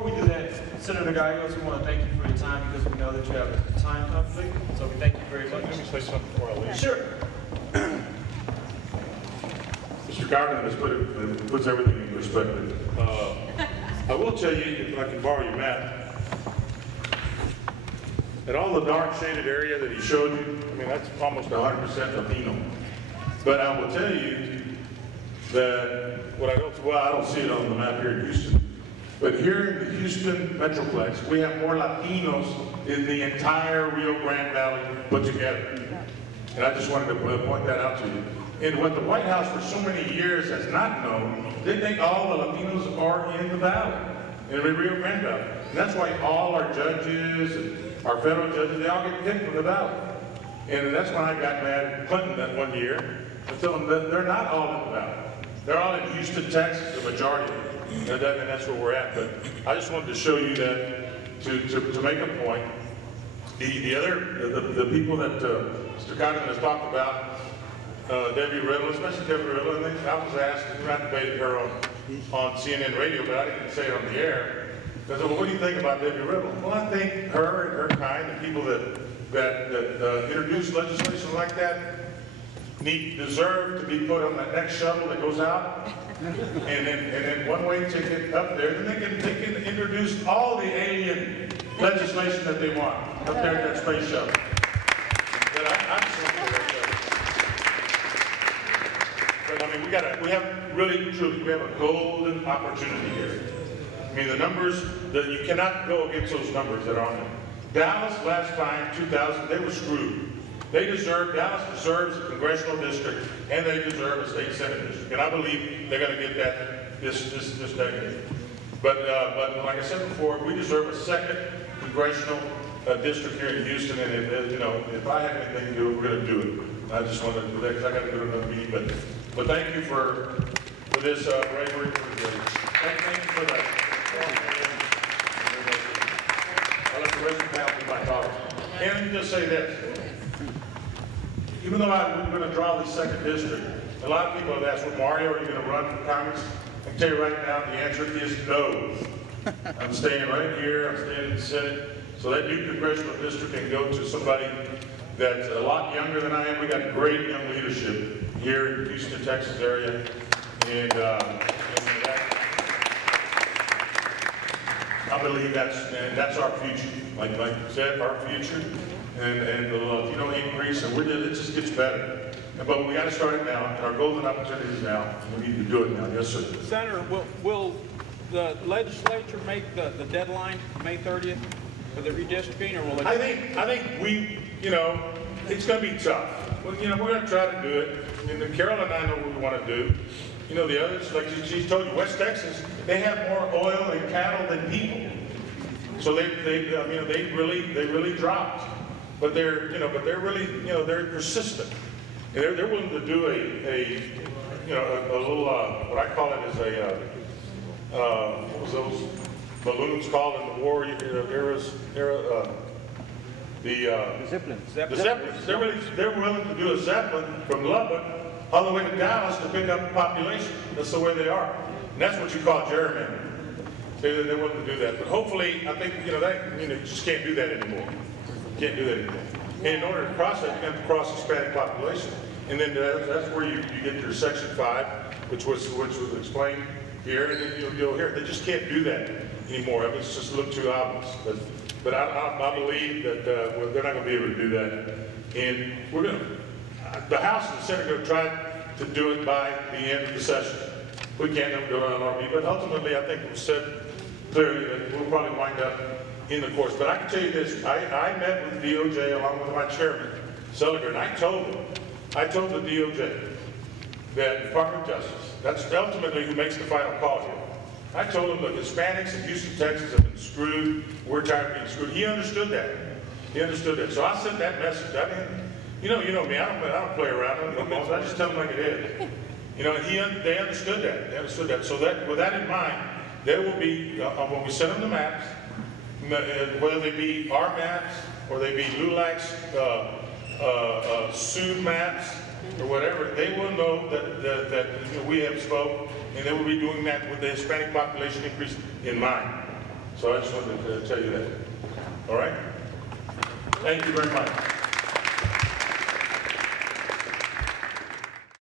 before we do that, Senator Gallegos, we want to thank you for your time because we know that you have a time conflict. So we thank you very much. Let me say something before I leave. Sure. Mr. Garden has puts everything in perspective. I will tell you, if I can borrow your map, at all the dark shaded area that he showed you, I mean, that's almost 100% Latino. But I will tell you that I don't see it on the map here in Houston. But here in the Houston Metroplex, we have more Latinos in the entire Rio Grande Valley put together. And I just wanted to point that out to you. And what the White House for so many years has not known, they think all the Latinos are in the valley, in the Rio Grande Valley. And that's why all our judges and our federal judges, they all get picked from the valley. And that's when I got mad at Clinton that one year. I told them that they're not all in the valley. They're all in Houston, Texas, the majority of them. And that's where we're at. But I just wanted to show you that to make a point. The people that Mr. Condon has talked about, Debbie Riddle, especially Debbie Riddle, and I was asked, and I debated her on CNN radio, but I didn't say it on the air. I said, well, what do you think about Debbie Riddle? Well, I think her and her kind, the people that introduce legislation like that, deserve to be put on that next shuttle that goes out, and then one-way ticket up there. Then they can introduce all the alien legislation that they want up there in that space shuttle. But I mean, we have a golden opportunity here. I mean, the numbers that you cannot go against those numbers that are on there. Dallas last time, 2000, they were screwed. Dallas deserves a congressional district, and they deserve a state senate district. And I believe they're going to get that this decade. But like I said before, we deserve a second congressional district here in Houston. And if I have anything to do, we're going to do it. I just wanted to do that because I got to go to another meeting. But thank you for this bravery. Thank you for that. I'll let the rest of the panel do my talk. And let me just say this. Even though I'm going to draw the second district, a lot of people have asked, well, Mario, are you going to run for Congress? I can tell you right now, the answer is no. I'm staying right here, I'm staying in the Senate, so that new congressional district can go to somebody that's a lot younger than I am. We got great young leadership here in the Houston, Texas area, and I believe that's our future. Like you said, our future. And the Latino increase, and it just gets better. But we got to start it now, and our golden opportunity is now. We need to do it now. Yes, sir. Senator, will the legislature make the deadline May 30th for the redistricting, or will it? I think we, it's going to be tough. Well, we're going to try to do it. And Carol and I know what we want to do. The others, like she told you, West Texas, they have more oil and cattle than people. So they really dropped. But they're really, they're persistent. And they're willing to do a little, what I call it is what was those balloons called in the war era, the Zeppelins. The Zeppelins. They're willing to do a Zeppelin from Lubbock all the way to Dallas to pick up the population. That's the way they are. And that's what you call gerrymandering. They're willing to do that. But hopefully, I think, you just can't do that anymore. Can't do that anymore. And in order to cross that, you have to cross the Hispanic population. And then that's where you get your Section 5, which was explained here, and then you'll hear it. They just can't do that anymore. I mean, it's just a little too obvious. But I believe that they're not going to be able to do that. And the House and the Senate are going to try to do it by the end of the session. We can't do it on RP, but ultimately I think we've said clearly that we'll probably wind up in the course. But I can tell you this, I met with DOJ along with my chairman, Seliger, and I told the DOJ that Department of Justice, that's ultimately who makes the final call here. I told him, look, Hispanics in Houston, Texas have been screwed. We're tired of being screwed. He understood that. He understood that. So I sent that message. I mean, you know me. I don't play around. I just tell them like it is. They understood that. They understood that. So with that in mind, there will be when we send them the maps, whether they be our maps or they be LULAC's sued maps or whatever, they will know that we have spoke, and they will be doing that with the Hispanic population increase in mind. So I just wanted to tell you that. All right? Thank you very much.